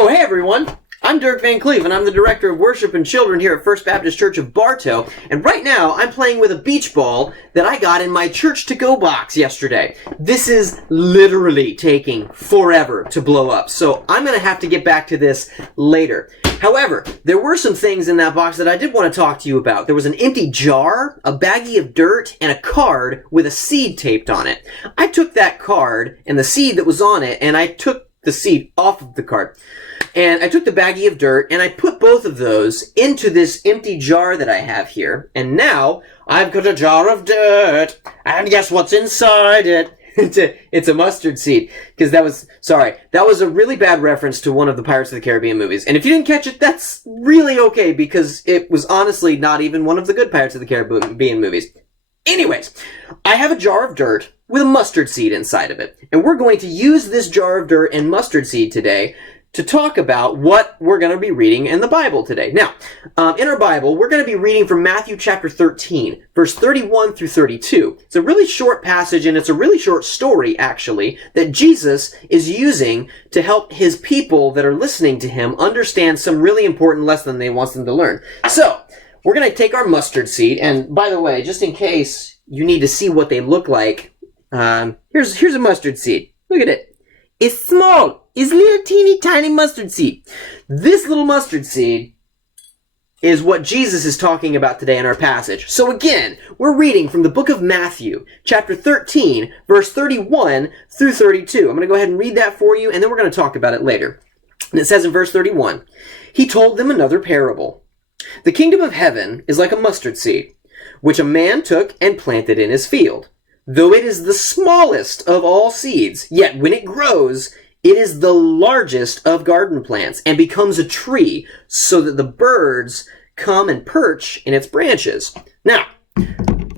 Oh, hey everyone! I'm Dirk Van Cleve, and I'm the Director of Worship and Children here at First Baptist Church of Bartow, and right now I'm playing with a beach ball that I got in my Church to Go box yesterday. This is literally taking forever to blow up, so I'm going to have to get back to this later. However, there were some things in that box that I did want to talk to you about. There was an empty jar, a baggie of dirt, and a card with a seed taped on it. I took that card and the seed that was on it, and I took the seed off of the card. And I took the baggie of dirt and I put both of those into this empty jar that I have here. And now I've got a jar of dirt. And guess what's inside it? It's a mustard seed. Because that was a really bad reference to one of the Pirates of the Caribbean movies. And if you didn't catch it, that's really okay, because it was honestly not even one of the good Pirates of the Caribbean movies. Anyways, I have a jar of dirt with a mustard seed inside of it. And we're going to use this jar of dirt and mustard seed today to talk about what we're going to be reading in the Bible today. Now, in our Bible, we're going to be reading from Matthew chapter 13, verse 31 through 32. It's a really short passage, and it's a really short story, actually, that Jesus is using to help his people that are listening to him understand some really important lesson that he wants them to learn. So, we're going to take our mustard seed, and by the way, just in case you need to see what they look like, here's a mustard seed. Look at it. It's small. It's a little teeny tiny mustard seed. This little mustard seed is what Jesus is talking about today in our passage. So again, we're reading from the book of Matthew, chapter 13, verse 31 through 32. I'm going to go ahead and read that for you, and then we're going to talk about it later. And it says in verse 31, "He told them another parable. The kingdom of heaven is like a mustard seed, which a man took and planted in his field. Though it is the smallest of all seeds, yet when it grows, it is the largest of garden plants and becomes a tree, so that the birds come and perch in its branches." Now,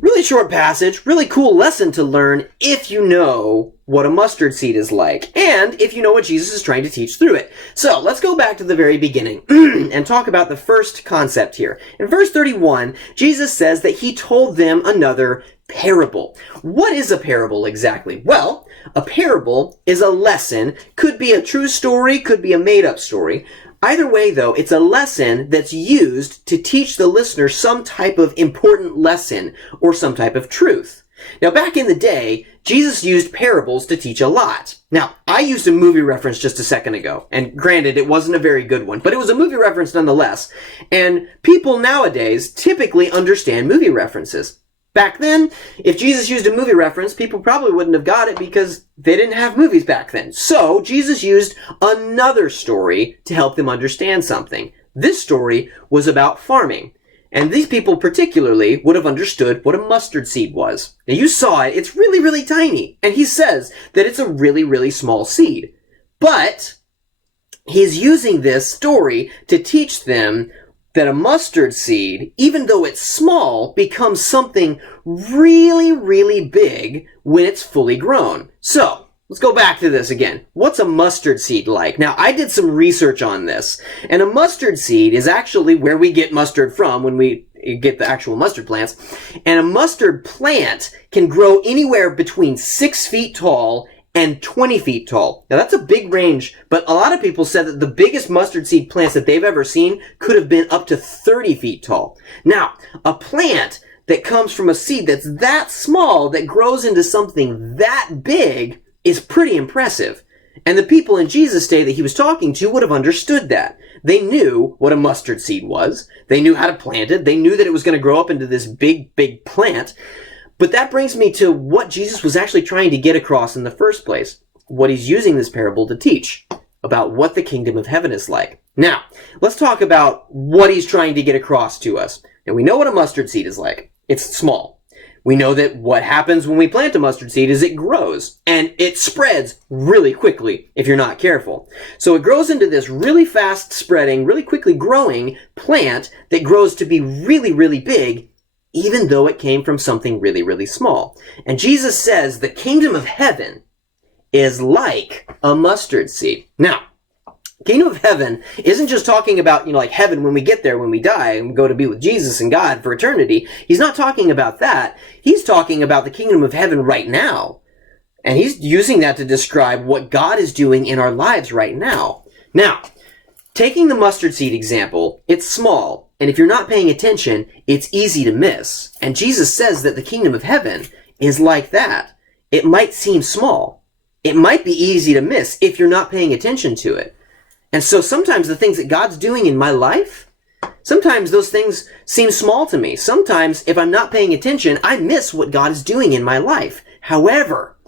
really short passage, really cool lesson to learn if you know what a mustard seed is like, and if you know what Jesus is trying to teach through it. So, let's go back to the very beginning and talk about the first concept here. In verse 31, Jesus says that he told them another parable. What is a parable exactly? Well, a parable is a lesson, could be a true story, could be a made-up story. Either way, though, it's a lesson that's used to teach the listener some type of important lesson or some type of truth. Now, back in the day, Jesus used parables to teach a lot. Now, I used a movie reference just a second ago, and granted, it wasn't a very good one, but it was a movie reference nonetheless. And people nowadays typically understand movie references. Back then, if Jesus used a movie reference, people probably wouldn't have got it because they didn't have movies back then. So, Jesus used another story to help them understand something. This story was about farming. And these people particularly would have understood what a mustard seed was. Now, you saw it. It's really, really tiny. And he says that it's a really, really small seed. But he's using this story to teach them that a mustard seed, even though it's small, becomes something really, really big when it's fully grown. So, let's go back to this again. What's a mustard seed like? Now, I did some research on this, and a mustard seed is actually where we get mustard from when we get the actual mustard plants. And a mustard plant can grow anywhere between 6 feet tall and 20 feet tall. Now, that's a big range, but a lot of people said that the biggest mustard seed plants that they've ever seen could have been up to 30 feet tall. Now, a plant that comes from a seed that's that small, that grows into something that big, is pretty impressive. And the people in Jesus' day that he was talking to would have understood that. They knew what a mustard seed was. They knew how to plant it. They knew that it was going to grow up into this big, big plant. But that brings me to what Jesus was actually trying to get across in the first place. What he's using this parable to teach about what the kingdom of heaven is like. Now, let's talk about what he's trying to get across to us. And we know what a mustard seed is like. It's small. We know that what happens when we plant a mustard seed is it grows, and it spreads really quickly if you're not careful. So it grows into this really fast spreading, really quickly growing plant that grows to be really, really big, even though it came from something really, really small. And Jesus says the kingdom of heaven is like a mustard seed. Now, kingdom of heaven isn't just talking about, like heaven when we get there, when we die, and we go to be with Jesus and God for eternity. He's not talking about that. He's talking about the kingdom of heaven right now. And he's using that to describe what God is doing in our lives right now. Now, taking the mustard seed example, it's small, and if you're not paying attention, it's easy to miss. And Jesus says that the kingdom of heaven is like that. It might seem small. It might be easy to miss if you're not paying attention to it. And so sometimes the things that God's doing in my life, sometimes those things seem small to me. Sometimes if I'm not paying attention, I miss what God is doing in my life. However,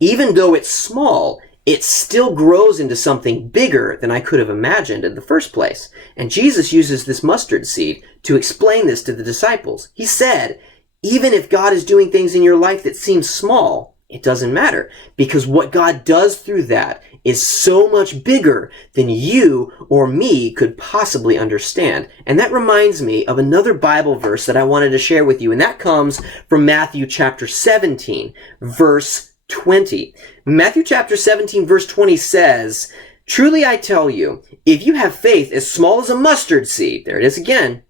even though it's small, it still grows into something bigger than I could have imagined in the first place. And Jesus uses this mustard seed to explain this to the disciples. He said, even if God is doing things in your life that seem small, it doesn't matter, because what God does through that is so much bigger than you or me could possibly understand. And that reminds me of another Bible verse that I wanted to share with you, and that comes from Matthew chapter 17, verse 20. Matthew chapter 17, verse 20 says, "Truly I tell you, if you have faith as small as a mustard seed," there it is again,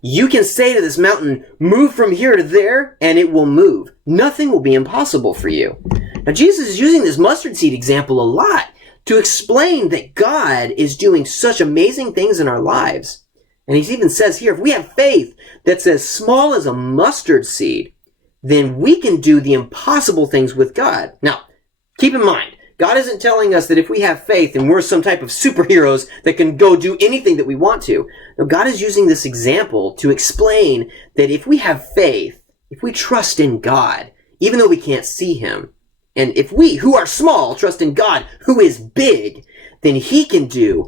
"you can say to this mountain, 'Move from here to there,' and it will move. Nothing will be impossible for you." Now, Jesus is using this mustard seed example a lot to explain that God is doing such amazing things in our lives. And he even says here, if we have faith that's as small as a mustard seed, then we can do the impossible things with God. Now, keep in mind, God isn't telling us that if we have faith and we're some type of superheroes that can go do anything that we want to. No, God is using this example to explain that if we have faith, if we trust in God, even though we can't see him, and if we, who are small, trust in God, who is big, then he can do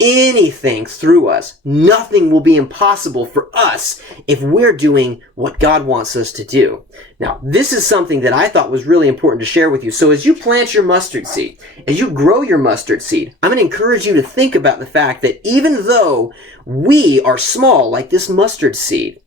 anything through us. Nothing will be impossible for us if we're doing what God wants us to do. Now, this is something that I thought was really important to share with you. So as you plant your mustard seed, as you grow your mustard seed, I'm going to encourage you to think about the fact that even though we are small, like this mustard seed,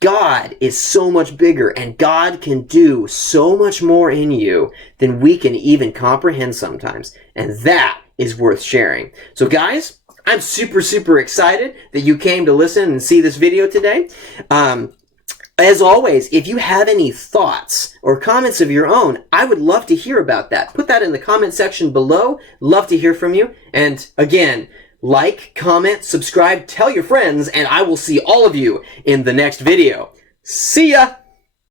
God is so much bigger, and God can do so much more in you than we can even comprehend sometimes. And that is worth sharing. So guys, I'm super, super excited that you came to listen and see this video today. As always, if you have any thoughts or comments of your own, I would love to hear about that. Put that in the comment section below. Love to hear from you. And again, like, comment, subscribe, tell your friends, and I will see all of you in the next video. See ya!